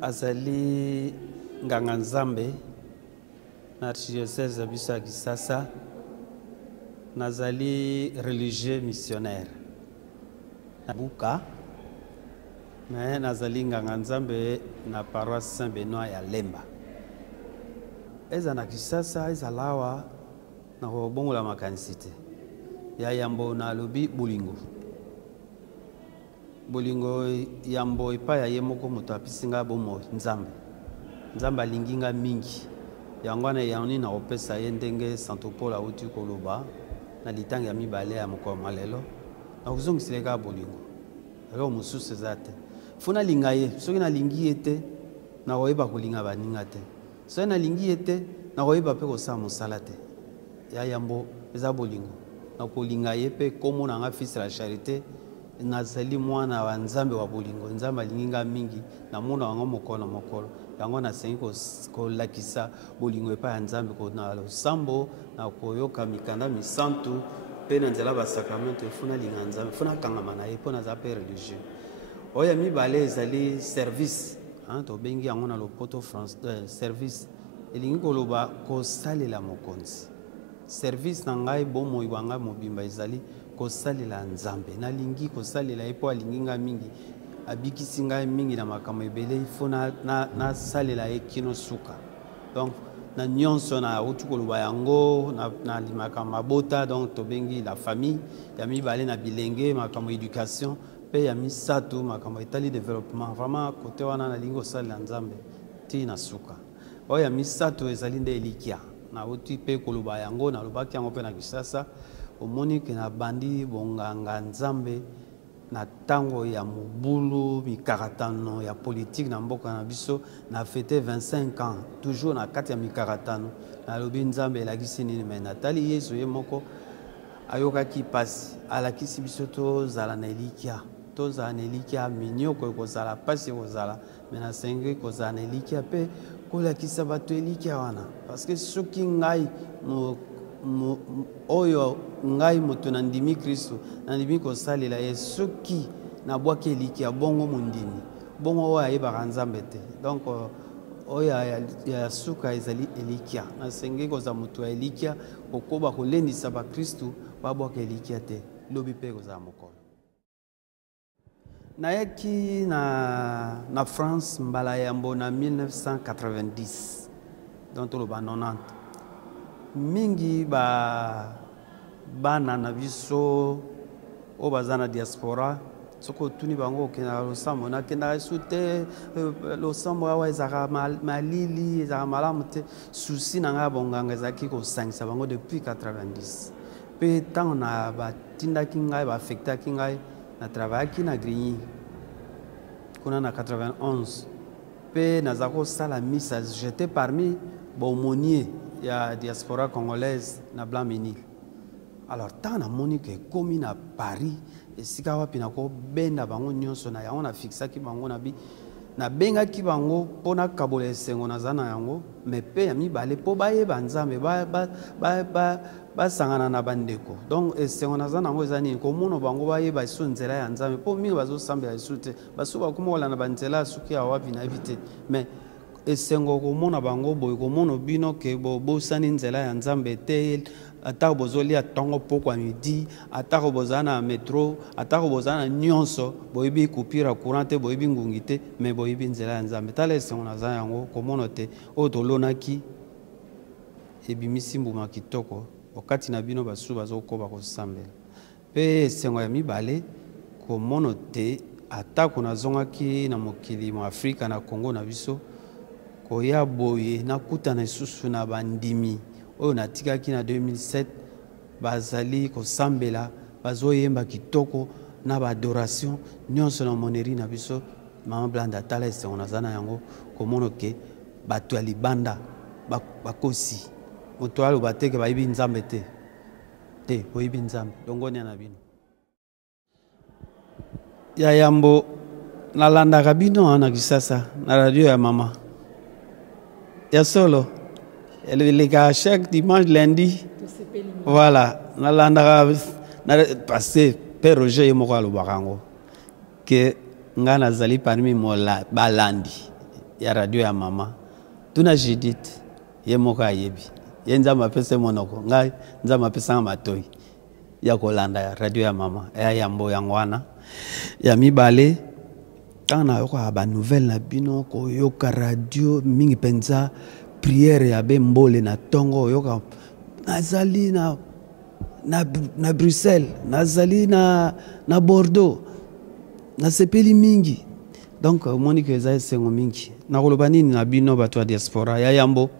Azali nganga nzambe na archidiocèse biso ya Kisasa, nazali religieux missionnaire na Buka, mais nazali nganga nzambe na paroisse Saint-Benoît ya Lemba. Eza na Kisasa ezalawa na kobongola makanisi te ya yambo na lobi bolingo. Bolingo yambo epa ya ye moko moto apisinga bomo nzambe. Nzambe alinginga mingi. Yango wana yani na opesa ye ndenge Santo Paul auti koloba na litanga ya mibale ya mokoma lelo. Na kuzongisileka bolingo. Alo mususu eza te. Funa linga ye, soki na lingi ye te na koyeba kolinga baninga te. Soki na lingi ye te na koyeba pe kosala mosala te. Ya yambo eza bolingo. Na kolinga ye pe komo na nga fils la charité. Nazali mwana wa nzambe wa bolingo. Nzambe alinginga mingi na mona wango mokolo mokolo. Yango na sengi kolakisa bolingo epa ya nzambe na losambo na koyoka mikanda misantu pe na nzela ba sacramento efuna linga nzambe funa kangama na ye po na za pe religieux. Oya mibale ezali service to bengi yango na lopoto France service elingi koloba kosalela mokonzi. Service na ngai bomo ibanga mobimba ezali kosalela nzambe nalingi kosalela epo alinginga mingi abikisi ngai mingi na makambo ebele ifo na salela ye kino suka. Donc na nyonso na utu koloba yango na makambo mabota, donc tobengi la famille ya mibale na bilenge makambo éducation pe ya misato makambo etali développement. Vraiment côté wana nalingi kosalela nzambe ti na suka. Oya misato ezali nde elikia na utu pe koloba yango na lobaki yango pe na Kisasa. Omoni ke na bandi bonganga nzambe na tango ya mobulu mikaratano ya politique na mboka na biso na fêté 25 ans toujours na kati ya mikaratano na lobi nzambe elakisi nini me natali Yesu ye moko ayokaki pasi alakisi biso tozala na elikia tozala na elikia minyoko ekozala pasi ekozala me na sengi kozala na elikia pe kolakisa bato elikia wana parce que soki ngai oyo ngai moto na ndimi Kristo na ndimi kosalela ye soki na bwaki elikia bongo mondimi bongo oyo ayebaka nzambe te. Donc oyo ya suka ezali elikia na sengi koza moto ya elikia okoba kolendisa ba Kristo babwaka elikia te lobi pe koza mokolo. Nayaki na France mbala yambo na 1990 donc toloba 90 mingi bana na biso o bazana diaspora soko tuni bango kena losambo na kenda sute losambo awa ezaka malili ezaka malamu te souci na nga bonganga ezaki kosangisa bango depuis 90 pe tango na batindaki ngai baaffectaki ngai na travaillaki na Grigny kuna na 91 pe naza kosala misa j'étais parmi baumonier ya diaspora congolaise na Blanc-Ménil. Alors tant na monique komi na Paris esika wapi na ko benda bango nyonso na yango na fixaki bango na bi na benga ki bango pona kabola esengo na zana yango mais pe ya mibale po baye banzambe ba sangana na bandeko. Donc esengo na zana yango ezani ko mono bango baye ba so nzela ya nzambe po mingi bazo sambela esute baso ba kumola na banzela suki ya wapi na vite mais esengo komona bango boy komono bino ke bosani nzela ya nzambe te atako bozolia tongo pokwa midi atako bozana metro atako bozana nyonso boyibi kupira courant te boyibi ngungi te mais boyibi nzela ya nzambe tala esengo na za yango komono te o tolonaki ebimisi mbuma kitoko okati na bino basu bazokoba kosambela pe esengo ya mibale komono te atako nazongaki na mokili mu Afrika na Congo na biso koya boye nakutana lisusu na bandimi oyo natikaki na 2007 bazali kosambela bazoyemba kitoko na baadoration nyonso na moneri na biso Mama Blanda tala esengo na zana yango komono ke bato ya libanda bakosi moto aloba te ke bayibi nzambe te te boyibi nzambe longoni na bino ya yambo nalandaka bino na Kisasa na radio ya mama ya solo eleka chaque dimanche lundi voilà nalandaka parce que Père Roger ye moko alobaka yango ke nga nazali parmi mola balandi ya radio ya mama tuna Judith ye moko ayebi ye nzambe apesa monoko ngai nzambe apesanga matoi ya kolanda ya radio ya mama ya yambo yango wana ya mibale ntango nayoka banouvelle na bino koyoka radio mingi mpenza priere ya bembole na ntongo oyoka nazali na Bruxelles nazali na Bordeaux nasepeli mingi donc omoni ke eza esengo mingi nakoloba nini na bino bato ya diaspora ya yambo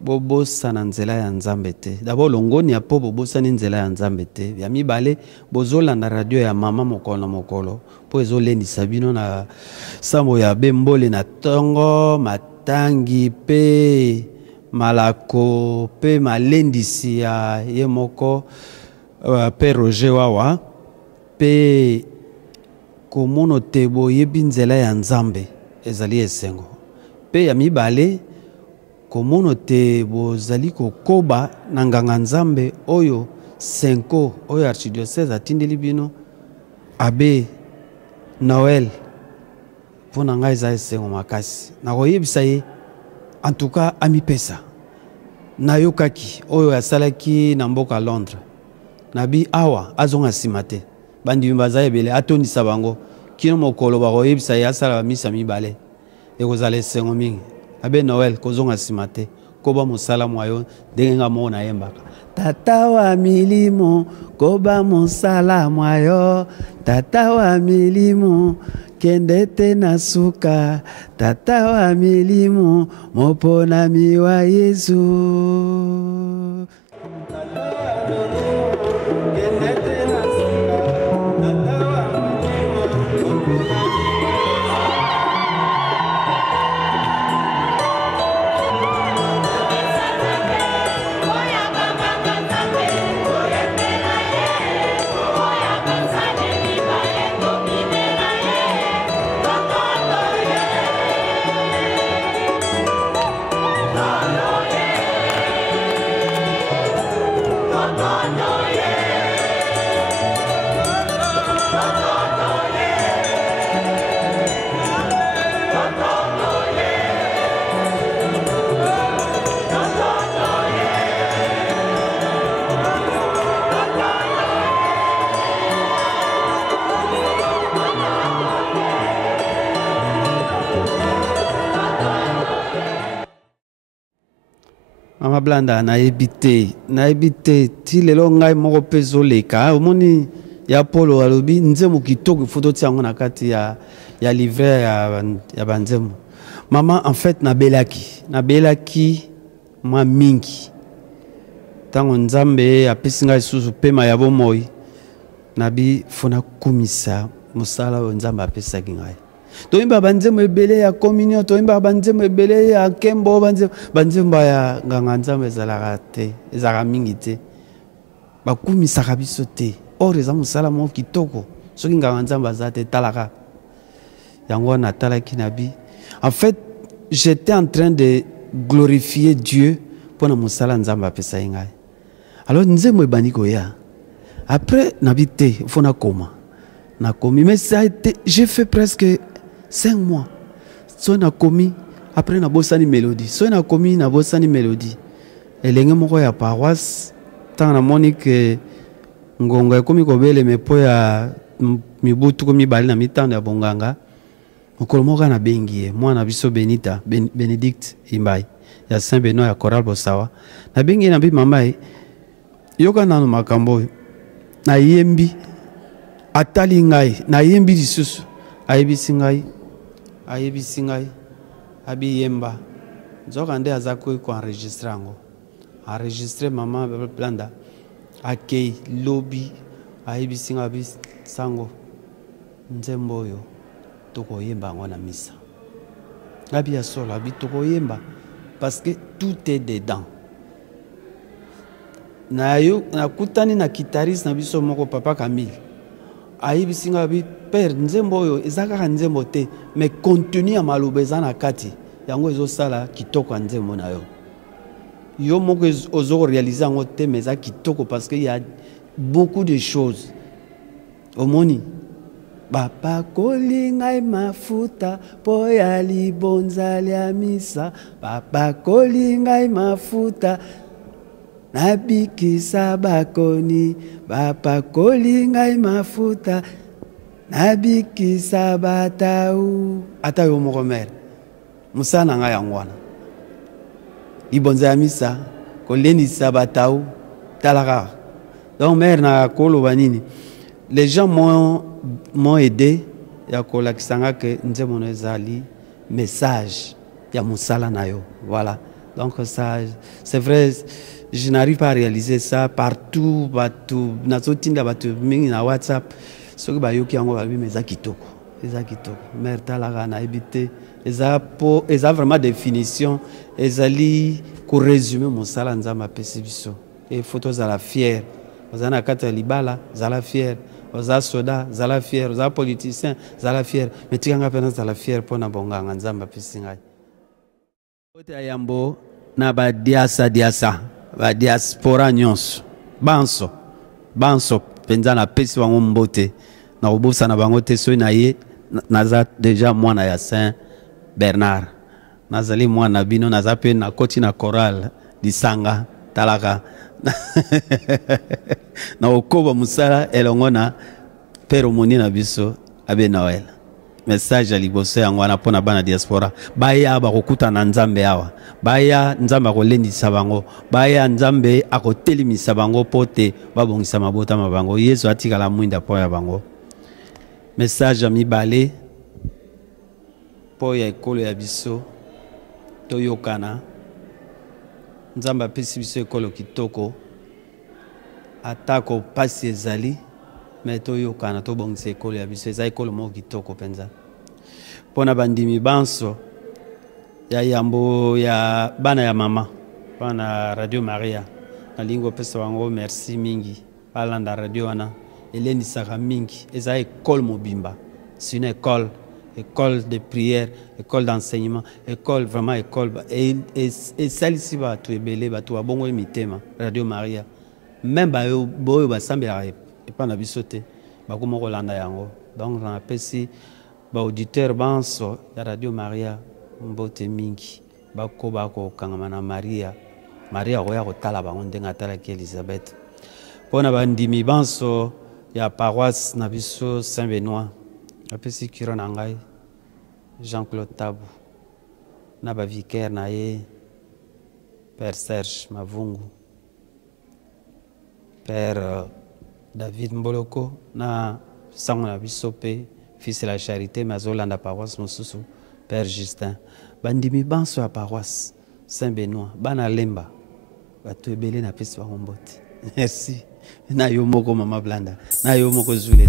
bobosa na nzela ya nzambe te d'abord longoni ya po bobosani nzela ya nzambe te ya mibale bozolanda radio ya mama mokolo na mokolo po ezolendisa bino na sambo ya bembole na ntongo matangi pe malako pe malendisi ya ye moko Père Roger wawa pe komono te boyebi nzela ya nzambe ezali esengo pe ya mibale komono te bozali kokoba na nganga nzambe oyo senko oyo archidiocese atindeli bino abe Noël mpona ngai eza esengo makasi nakoyebisa ye en tout cas amipesa nayokaki oyo asalaki na mboka Londres nabi awa azonga nsima te bandimi baza ebele atondisa bango kino mokolo bakoyebisa ye asala bamisa mibale ekozala esengo mingi abe Noël kozonga nsima te koba mosala mwa yo ndenge nga moko nayembaka tata wa milimo koba mosala mwa yo tata wa milimo kende te na suka tata wa milimo moponami wa Yesu Mama Blanda nayebi te ti lelo ngai moko pe zoleka omoni ya Polo alobi nzemu kitoko foto ti yango na kati ya livret ya banzemu mama en fait nabelaki mwa mingi ntango nzambe apesi ngai lisusu pema ya bomoi nabi fona kumisa mosala oyo nzambe apesaki ngai toyimba banzembo ebele ya communion toyimba banzembo ebele ya kembo banzembo ya nganga nzambe ezalaka te ezalaka mingi te bakumisaka biso te or eza mosala moko kitoko soki nganga nzambe aza te talaka yango wana atalaki nabi en fait j'étais en train de glorifier Dieu mpona mosala nzambe apesaki ngai alors nzembo ebandi koya après nabi te fona koma nakomi mais ça a été j'ai fait presque 5 mois. So na komi après na bosani mélodie. So na komi na bosani mélodie. Elenge moko ya paroisse tant na monique ngonga ekomi kobele mepo ya mibutu komi bali na mitando ya bonganga. Mokolo moko na bengie mwana biso Benita Benedict Imbai ya Saint Benoît ya Choral Bosawa. Na bengie na bi mama yoka nanu makambo na yembi atali ngai na yembi lisusu ayebisi ngai abi yemba nzoka nde aza ko enregistrer yango enregistrer mama Blanda akei lobi ayebisi ngai abi sango nzembo oyo tokoyemba yango na misa abi ya solo abi tokoyemba parce que tout est dedans nakutani na guitariste na biso moko papa Camille ayibisinga bi père nzembo oyo eza kaka nzembo te mais contenu ya maloba eza na kati yango ezosala kitoko ya nzembo na yo yo moko ozo réaliser yango te mais eza kitoko parce que il y a beaucoup de choses omoni bapakoli ngai mafuta po ya libonza ya misa bapakoli ngai mafuta nabikisa bakoni bapakoli ngai mafuta nabikisa batau ata yo moko mere musala na ngai yango wana libonza ya misa kolendisa batau talaka donc mere na koloba nini les gens m'ont aidé ya kolakisanga ke nzembo no ezali message ya musala na yo voilà donc ça c'est vrai je n'arrive pas à réaliser ça partout batu nazotinda batu mingi na WhatsApp soki bayoki yango babi mais eza kitoko mer talaka na ebite eza vraiment définition ezali ko résumer musala nzamba apesi biso et photos za la fière oza na kati ya libala zala fière oza soda zala fière oza politicien zala fière mais tikanga pena zala fière pona bonganga nzamba apesi ngai ote ya yambo na badiasa ba diaspora nyonso banso penza na pesi bango mbote na kobusa na bango te soki na ye naza déjà mwana ya Saint Bernard nazali mwana bino naza pe na koti na chorale disanga talaka na okoba musala elongo na père omoni na biso abe Noël message ya liboso yango wana mpona bana diaspora baya bakokuta na nzambe awa baya nzambe akolendisa bango baya nzambe akotelimisa bango po te babongisa mabota ma bango yesu atikala mwinda po ya bango message ya mibale po ya ekolo ya biso toyokana nzambe apesi biso ekolo kitoko atako pasi ezali mais toyokana tobongisa ekolo ya biso eza ekolo moko kitoko mpenza mpona bandimi banso ya yambo ya bana ya mama bana Radio Maria nalingi opesa bango merci mingi balanda radio wana elendisaka mingi eza ekole mobimba c'est une école de prière école d'enseignement école vraiment école esalisi bato ebele bato babongoli mitema Radio Maria même boyo basambelaka epa na biso te bakoma kolanda yango donc napesi baauditeur banso ya Radio Maria mbote mingi bakoba kokangama na Maria akoya kotala bango ndenge atalaki Elisabeth mpona bandimi banso ya paroisse na biso Saint-Benoît apesi kiro na ngai Jean-Claude Tabu na bavicaire na ye Père Serge Mavungu Père David Mboloko na sango na biso pe fils de la charité mais azolanda paroisse mosusu Père Justin bandimi banso ya paroisse Saint-Benoît bana lemba bato ebele na pesi bango mbote merci na yo moko mama Blanda na yo moko zule